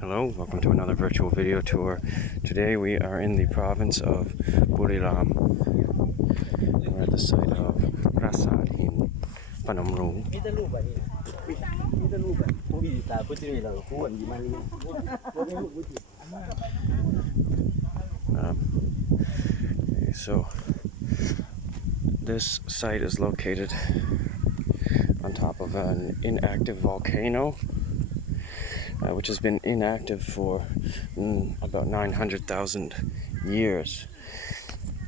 Hello, welcome to another virtual video tour. Today we are in the province of Buriram. We're at the site of Prasat in Phanom Rung. So this site is located on top of an inactive volcano, which has been inactive for about 900,000 years.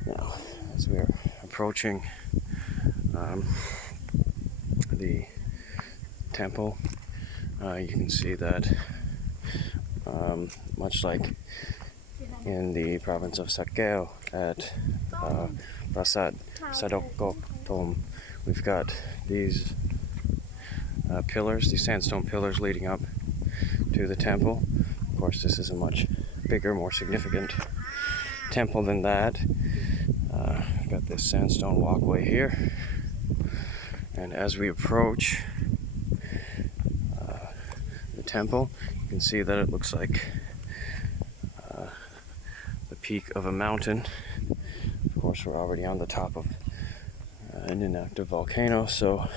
Now, as we're approaching the temple, you can see that much like in the province of Sakeo at Prasat Sadokoktom, we've got these pillars, these sandstone pillars leading up to the temple. Of course, this is a much bigger, more significant temple than that. Got this sandstone walkway here, and as we approach the temple, you can see that it looks like the peak of a mountain. Of course, we're already on the top of an inactive volcano, so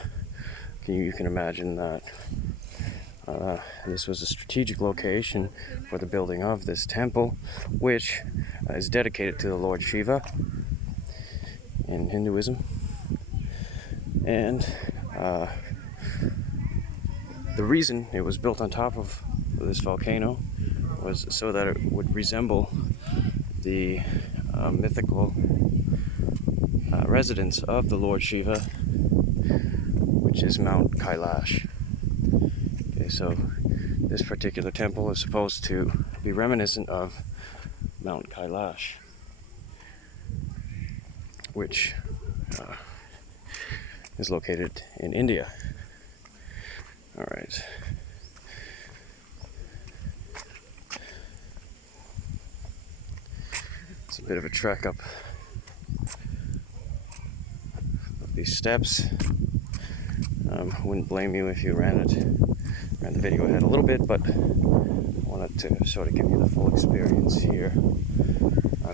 you can imagine that this was a strategic location for the building of this temple, which is dedicated to the Lord Shiva in Hinduism. And the reason it was built on top of this volcano was so that it would resemble the mythical residence of the Lord Shiva, which is Mount Kailash. Okay, so this particular temple is supposed to be reminiscent of Mount Kailash, which is located in India. All right. It's a bit of a trek up these steps. Wouldn't blame you if you ran the video ahead a little bit, but I wanted to sort of give you the full experience here,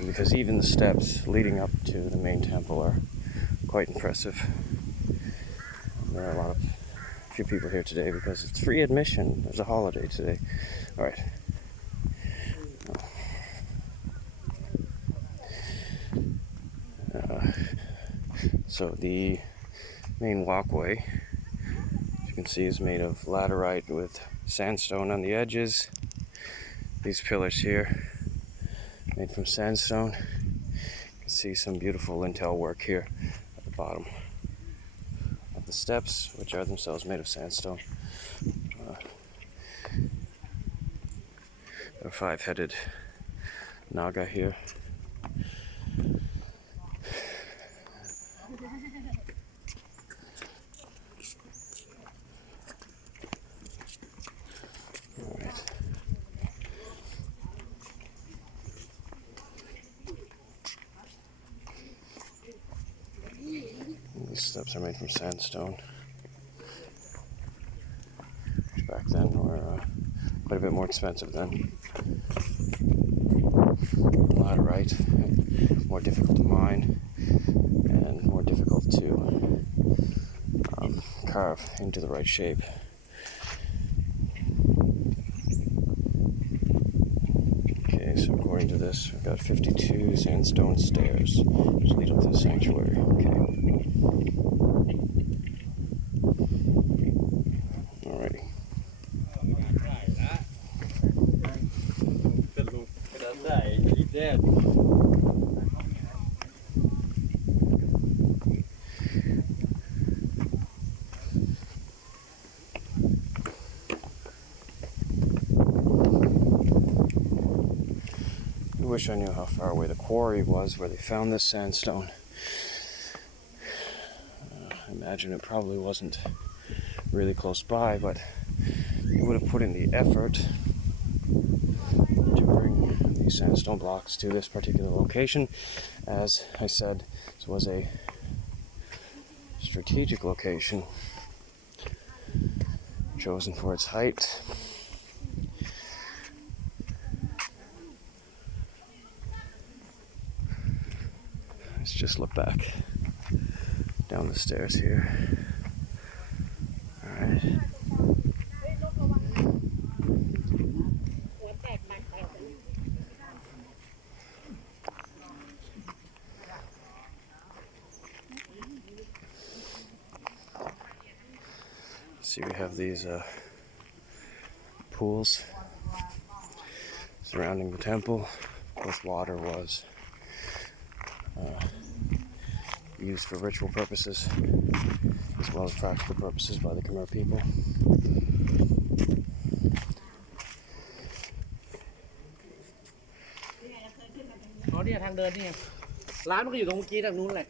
because even the steps leading up to the main temple are quite impressive. There are a few people here today because it's free admission. There's a holiday today. All right. So the main walkway, as you can see, is made of laterite with sandstone on the edges. These pillars here, made from sandstone. You can see some beautiful lintel work here at the bottom of the steps, which are themselves made of sandstone. A 5-headed naga here. These steps are made from sandstone, which back then were quite a bit more expensive than laterite, more difficult to mine, and more difficult to carve into the right shape. Okay, so according to this, we've got 52 sandstone stairs which lead up to the sanctuary. Okay. Alrighty. I wish I knew how far away the quarry was where they found this sandstone. I imagine it probably wasn't really close by, but they would have put in the effort to bring these sandstone blocks to this particular location. As I said, this was a strategic location chosen for its height just look back down the stairs here. Alright. See, we have these pools surrounding the temple. This water was used for ritual purposes as well as practical purposes by the Khmer people. อ๋อเนี่ยทางเดินนี่ร้านมันก็อยู่ตรงเมื่อกี้ทางนู้นแหละ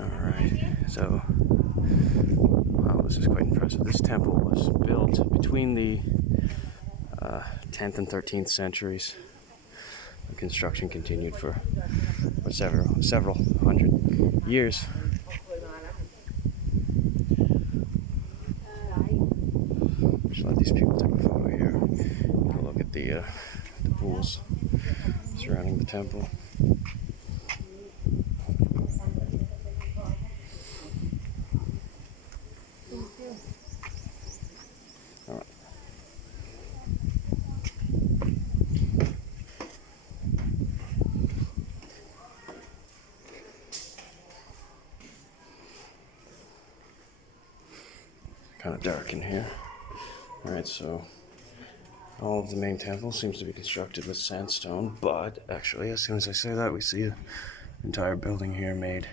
Alright, so wow, this is quite impressive. This temple was built between the 10th and 13th centuries. The construction continued for several hundred years. Just let these people take a photo here. Take a look at the pools surrounding the temple. Kind of dark in here. Alright, so all of the main temple seems to be constructed with sandstone, but actually, as soon as I say that, we see an entire building here made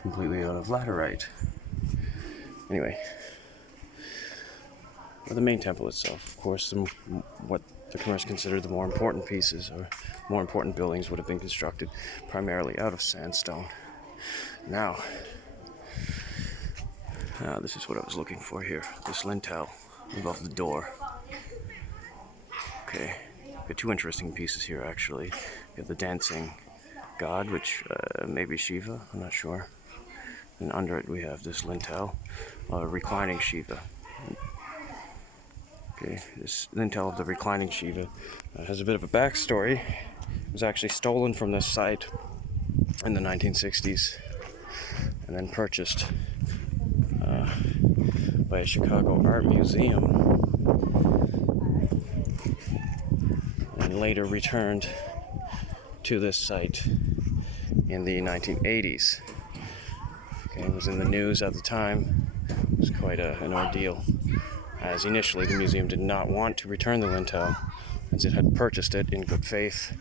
completely out of laterite. Anyway, the main temple itself, of course, what the Khmer's considered the more important pieces or more important buildings would have been constructed primarily out of sandstone. Now, this is what I was looking for here. This lintel above the door. Okay, we have two interesting pieces here actually. We have the dancing god, which may be Shiva, I'm not sure. And under it we have this lintel, reclining Shiva. Okay, this lintel of the reclining Shiva has a bit of a backstory. It was actually stolen from this site in the 1960s and then purchased by a Chicago art museum and later returned to this site in the 1980s. Okay, it was in the news at the time. It was quite an ordeal, as initially the museum did not want to return the lintel as it had purchased it in good faith.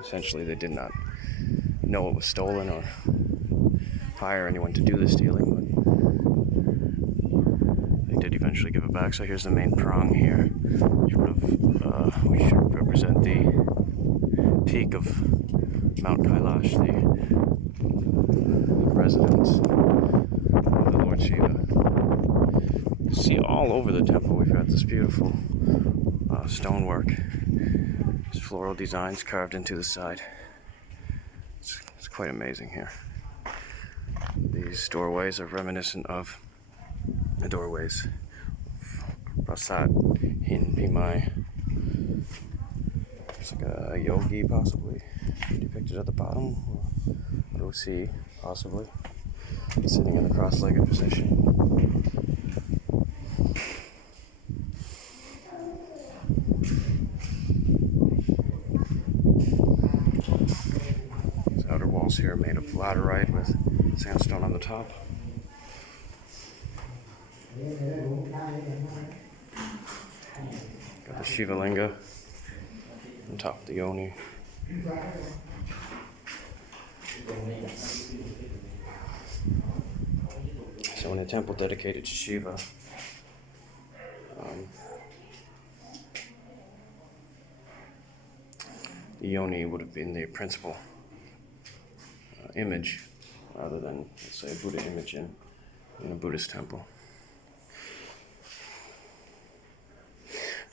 Essentially, they did not know it was stolen or hire anyone to do the stealing, but they did eventually give it back. So here's the main prong here, which should represent the peak of Mount Kailash, the residence of the Lord Shiva. You can see all over the temple we've got this beautiful stonework. There's floral designs carved into the side. It's quite amazing here. These doorways are reminiscent of the doorways of Prasat in Pimai. It's like a yogi, possibly, depicted at the bottom. Rusi, possibly, sitting in a cross-legged position. These outer walls here are made of laterite with sandstone on the top. Got the Shiva Linga on top of the yoni. So in a temple dedicated to Shiva, the yoni would have been the principal image, rather than, let's say, a Buddha image in a Buddhist temple.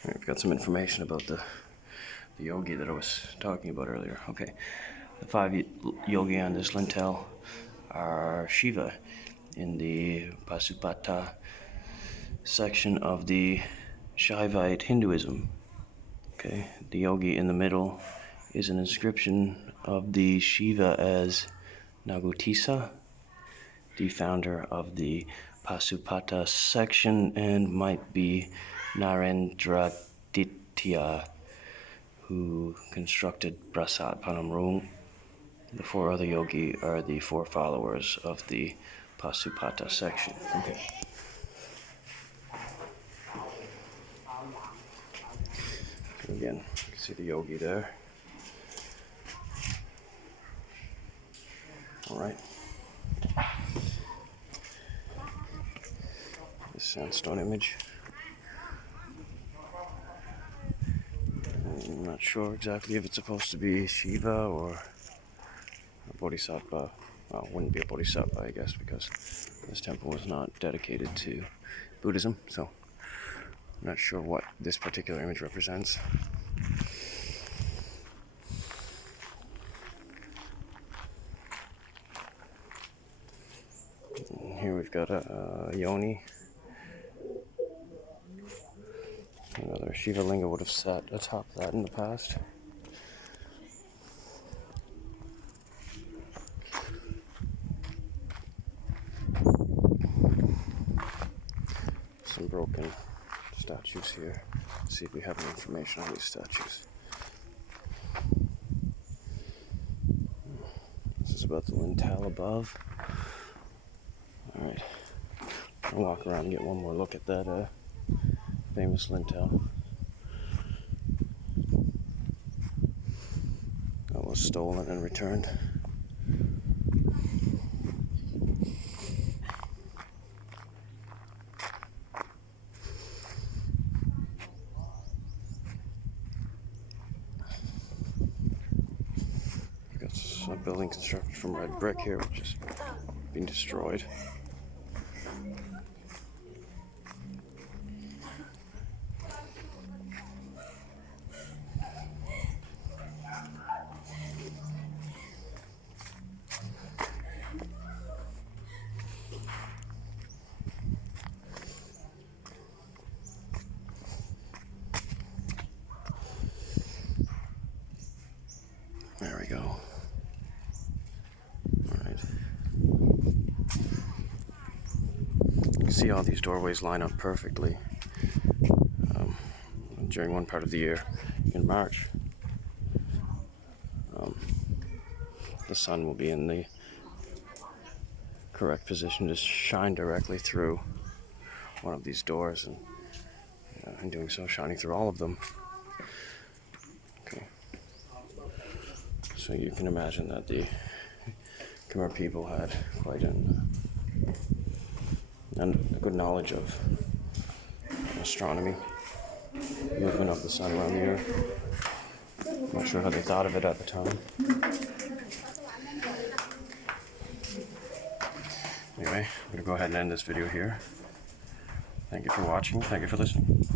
We've got some information about the yogi that I was talking about earlier. Okay, the 5 yogi on this lintel are Shiva in the Pasupata section of the Shaivite Hinduism. Okay, the yogi in the middle is an inscription of the Shiva as Nagutisa, the founder of the Pasupata section, and might be Narendraditya, who constructed Prasat, Phanom, Rung. The four other yogi are the four followers of the Pasupata section. Okay. So again, you can see the yogi there. All right. This sandstone image. I'm not sure exactly if it's supposed to be Shiva or a Bodhisattva. Well, it wouldn't be a Bodhisattva, I guess, because this temple was not dedicated to Buddhism, so I'm not sure what this particular image represents. And here we've got a yoni. Another Shiva Linga would have sat atop that in the past. Some broken statues here. Let's see if we have any information on these statues. This is about the lintel above. Alright, I'll walk around and get one more look at that famous lintel. That was stolen and returned. We've got a building constructed from red brick here, which is being destroyed. There we go. Alright. You can see all these doorways line up perfectly during one part of the year in March. The sun will be in the correct position to shine directly through one of these doors, and in doing so, shining through all of them. Okay. So you can imagine that the Khmer people had quite a good knowledge of astronomy, movement of the sun around the earth. I'm not sure how they thought of it at the time. Anyway, I'm going to go ahead and end this video here. Thank you for watching. Thank you for listening.